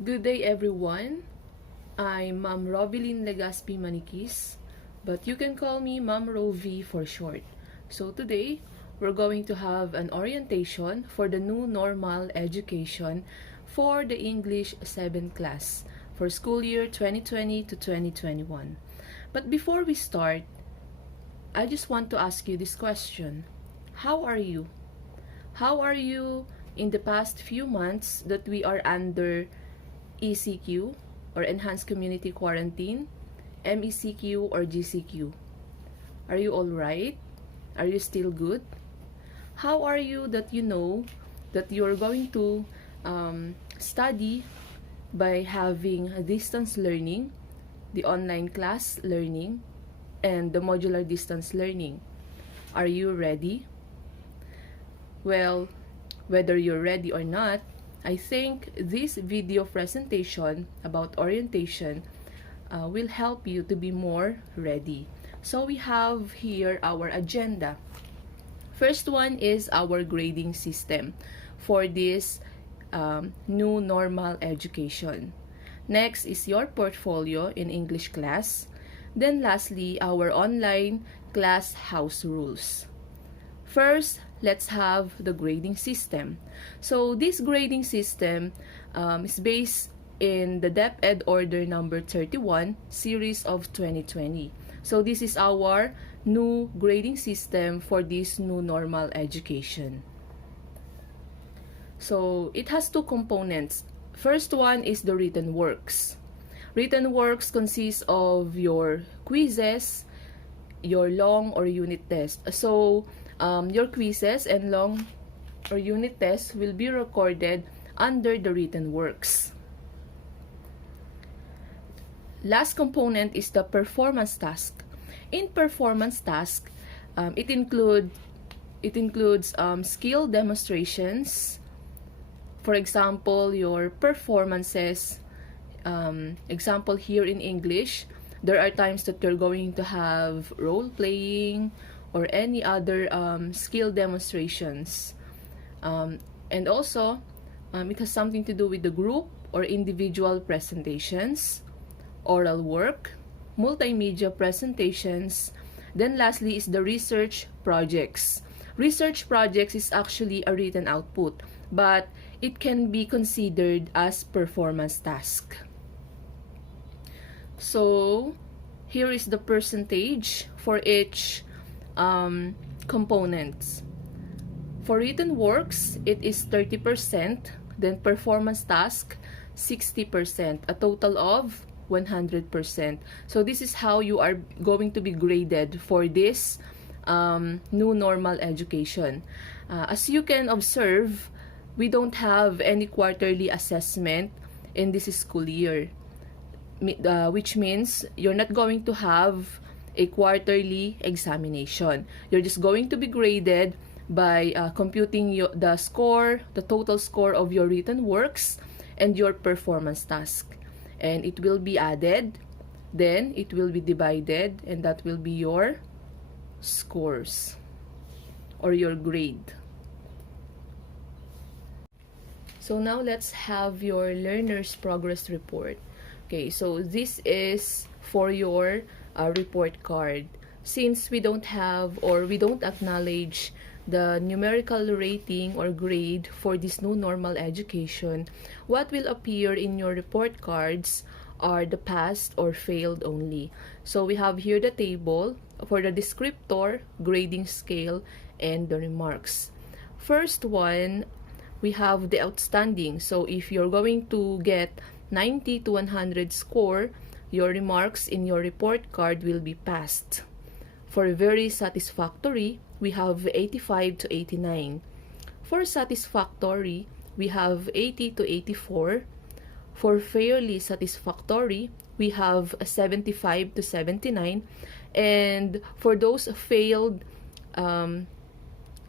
Good day everyone. I'm Ma'am Robilyn Legaspi Manikis, but you can call me Ma'am Rovi for short. So today, we're going to have an orientation for the new normal education for the English 7th class for school year 2020 to 2021. But before we start, I just want to ask you this question. How are you? How are you in the past few months that we are under ECQ or Enhanced Community Quarantine, MECQ or GCQ? Are you all right? Are you still good? How are you that you know that you're going to study by having a distance learning, the online class learning, and the modular distance learning? Are you ready? Well, whether you're ready or not, I think this video presentation about orientation will help you to be more ready. So we have here our agenda. First one is our grading system for this new normal education. Next is your portfolio in English class. Then lastly, our online class house rules. First, let's have the grading system. So this grading system is based in the DepEd Order number 31, series of 2020. So this is our new grading system for this new normal education. So it has two components. First one is the written works. Written works consists of your quizzes, your long or unit test. So your quizzes and long or unit tests will be recorded under the written works. Last component is the performance task. In performance task, it includes skill demonstrations. For example, your performances. Example here in English, there are times that you're going to have role playing or any other skill demonstrations. And also, it has something to do with the group or individual presentations, oral work, multimedia presentations. Then lastly is the research projects. Research projects is actually a written output, but it can be considered as performance task. So here is the percentage for each components. For written works, it is 30%, then performance task 60%, a total of 100%. So this is how you are going to be graded for this new normal education. As you can observe, we don't have any quarterly assessment in this school year, which means you're not going to have a quarterly examination. You're just going to be graded by computing the score, the total score of your written works and your performance task. And it will be added, then it will be divided, and that will be your scores or your grade. So now let's have your learner's progress report. Okay, so this is for your report card. Since we don't have or we don't acknowledge the numerical rating or grade for this new normal education, what will appear in your report cards are the passed or failed only. So we have here the table for the descriptor, grading scale, and the remarks. First one, we have the outstanding. So if you're going to get 90 to 100 score, your remarks in your report card will be passed. For very satisfactory, we have 85 to 89. For satisfactory, we have 80 to 84. For fairly satisfactory, we have 75 to 79. And for those failed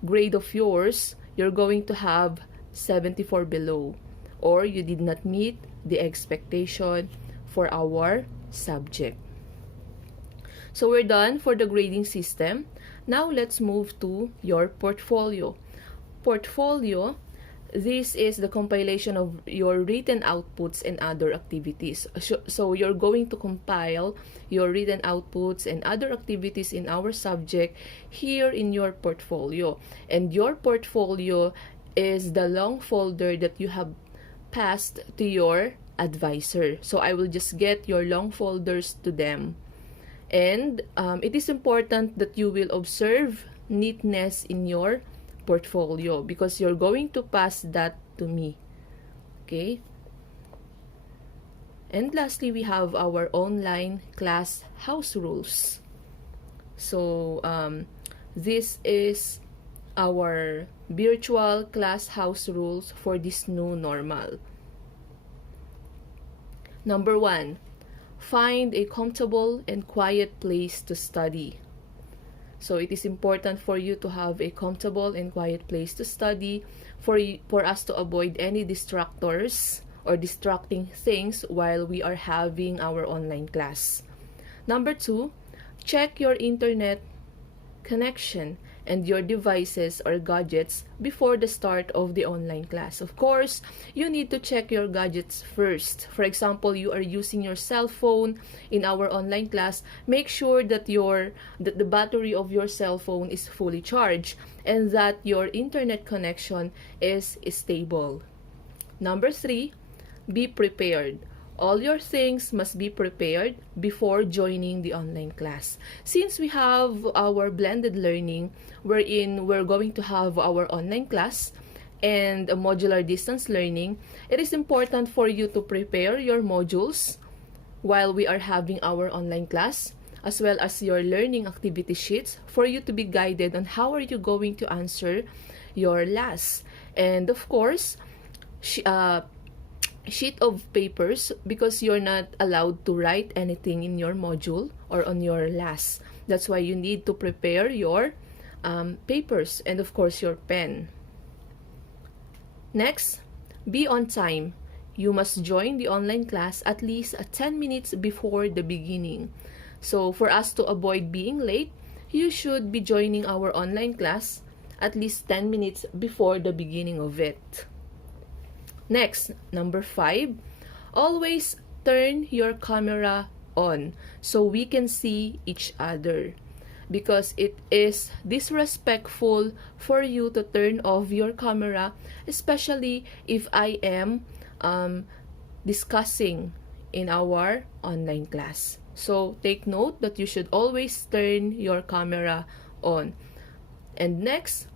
grade of yours, you're going to have 74 below, or you did not meet the expectation for our subject. So we're done for the grading system. Now let's move to your portfolio. Portfolio this is the compilation of your written outputs and other activities. So you're going to compile your written outputs and other activities in our subject here in your portfolio. And your portfolio is the long folder that you have passed to your advisor. So I will just get your long folders to them. And it is important that you will observe neatness in your portfolio because you're going to pass that to me. Okay? And lastly, we have our online class house rules. So this is our virtual class house rules for this new normal. Number 1, find a comfortable and quiet place to study. So it is important for you to have a comfortable and quiet place to study for us to avoid any distractors or distracting things while we are having our online class. Number 2, check your internet connection and your devices or gadgets before the start of the online class. Of course, you need to check your gadgets first. For example, you are using your cell phone in our online class. Make sure that the battery of your cell phone is fully charged and that your internet connection is stable. Number 3, be prepared. All your things must be prepared before joining the online class. Since we have our blended learning, wherein we're going to have our online class and a modular distance learning, it is important for you to prepare your modules while we are having our online class, as well as your learning activity sheets for you to be guided on how are you going to answer your LAS. And of course, sheet of papers because you're not allowed to write anything in your module or on your LAS. That's why you need to prepare your papers and of course your pen. Next, be on time. You must join the online class at least 10 minutes before the beginning. So for us to avoid being late, you should be joining our online class at least 10 minutes before the beginning of it. Next, number 5, always turn your camera on so we can see each other, because it is disrespectful for you to turn off your camera, especially if I am discussing in our online class. So take note that you should always turn your camera on. And next,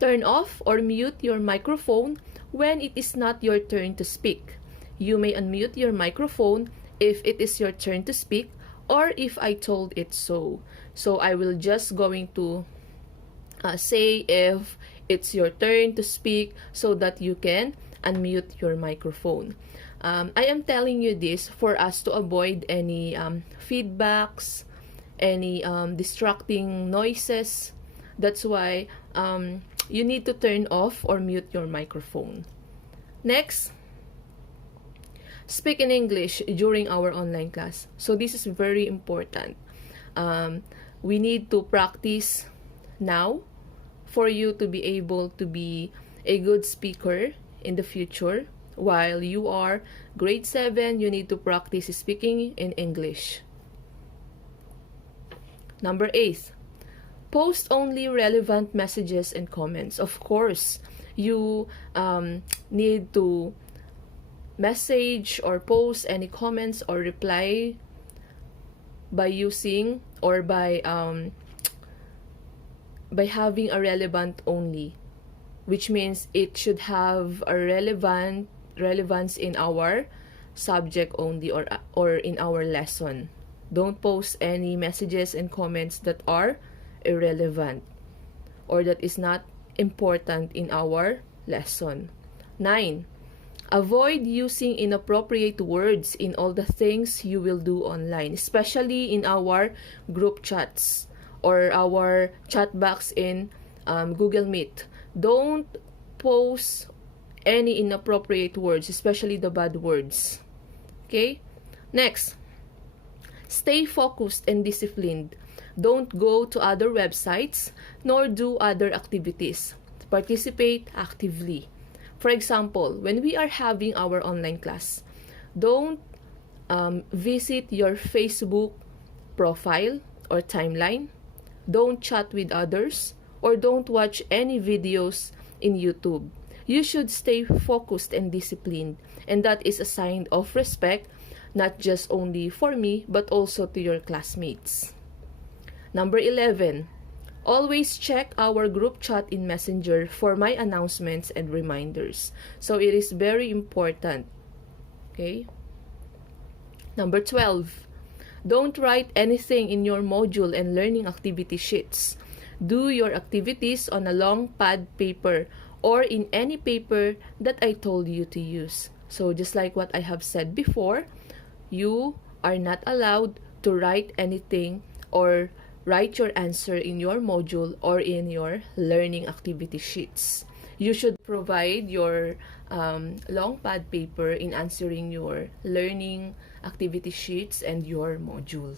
turn off or mute your microphone when it is not your turn to speak. You may unmute your microphone if it is your turn to speak or if I told it so. So I will just going to say if it's your turn to speak so that you can unmute your microphone. I am telling you this for us to avoid any feedbacks, any distracting noises. That's why you need to turn off or mute your microphone. Next, speak in English during our online class. So this is very important. We need to practice now for you to be able to be a good speaker in the future. While you are grade 7, you need to practice speaking in English. Number 8, post only relevant messages and comments. Of course, you need to message or post any comments or reply by using or by having a relevant only, which means it should have a relevance in our subject only or in our lesson. Don't post any messages and comments that are irrelevant or that is not important in our lesson. 9, avoid using inappropriate words in all the things you will do online, especially in our group chats or our chat box in Google Meet. Don't post any inappropriate words, especially the bad words. Okay? Next, stay focused and disciplined. Don't go to other websites nor do other activities. Participate actively. For example, when we are having our online class, don't visit your Facebook profile or timeline. Don't chat with others, or don't watch any videos in YouTube. You should stay focused and disciplined, and that is a sign of respect, not just only for me, but also to your classmates. Number 11, always check our group chat in Messenger for my announcements and reminders. So it is very important. Okay? Number 12, don't write anything in your module and learning activity sheets. Do your activities on a long pad paper or in any paper that I told you to use. So just like what I have said before, you are not allowed to write anything or write your answer in your module or in your learning activity sheets. You should provide your long pad paper in answering your learning activity sheets and your module.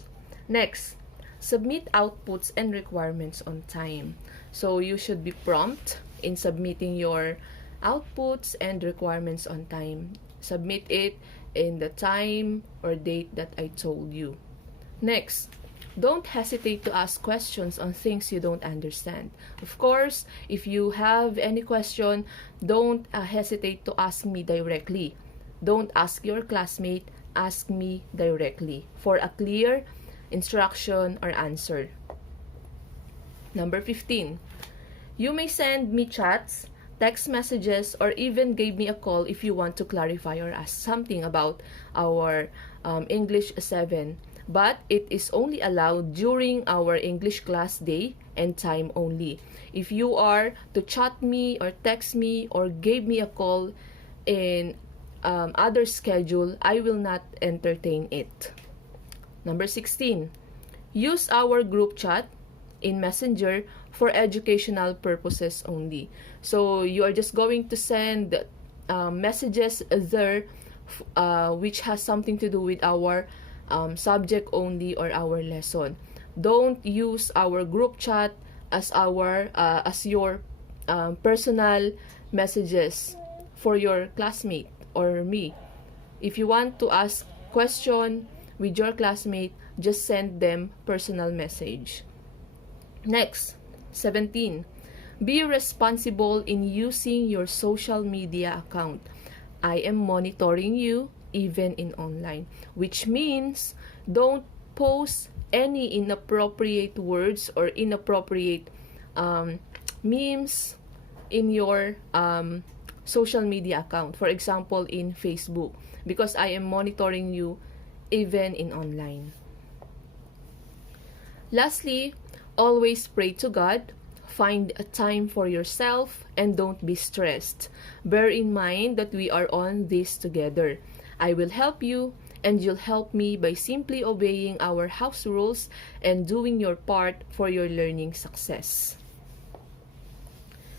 Next, submit outputs and requirements on time. So you should be prompt in submitting your outputs and requirements on time. Submit it in the time or date that I told you. Next, don't hesitate to ask questions on things you don't understand. Of course, if you have any question, don't hesitate to ask me directly. Don't ask your classmate, ask me directly for a clear instruction or answer. Number 15, you may send me chats, text messages, or even give me a call if you want to clarify or ask something about our English 7. But it is only allowed during our English class day and time only. If you are to chat me or text me or give me a call in other schedule, I will not entertain it. Number 16, use our group chat in Messenger for educational purposes only. So you are just going to send messages there which has something to do with our subject only or our lesson. Don't use our group chat as your personal messages for your classmate or me. If you want to ask question with your classmate, just send them personal message. Next, 17, be responsible in using your social media account. I am monitoring you even in online, which means don't post any inappropriate words or inappropriate memes in your social media account. For example, in Facebook, because I am monitoring you even in online. Lastly, always pray to God. Find a time for yourself and don't be stressed. Bear in mind that we are on this together. I will help you and you'll help me by simply obeying our house rules and doing your part for your learning success.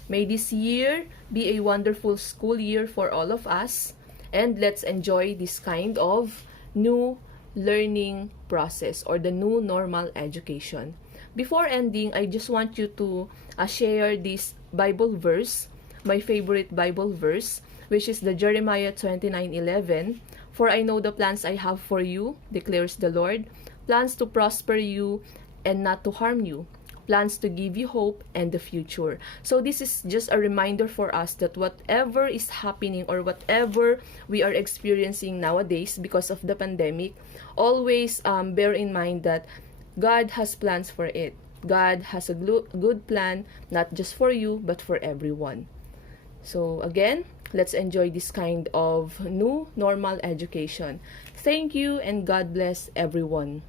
May this year be a wonderful school year for all of us, and let's enjoy this kind of new learning process or the new normal education. Before ending, I just want you to share this Bible verse, my favorite Bible verse, which is the Jeremiah 29:11. For I know the plans I have for you, declares the Lord, plans to prosper you and not to harm you, plans to give you hope and the future. So this is just a reminder for us that whatever is happening or whatever we are experiencing nowadays because of the pandemic, always bear in mind that God has plans for it. God has a good plan, not just for you, but for everyone. So again, let's enjoy this kind of new normal education. Thank you and God bless everyone.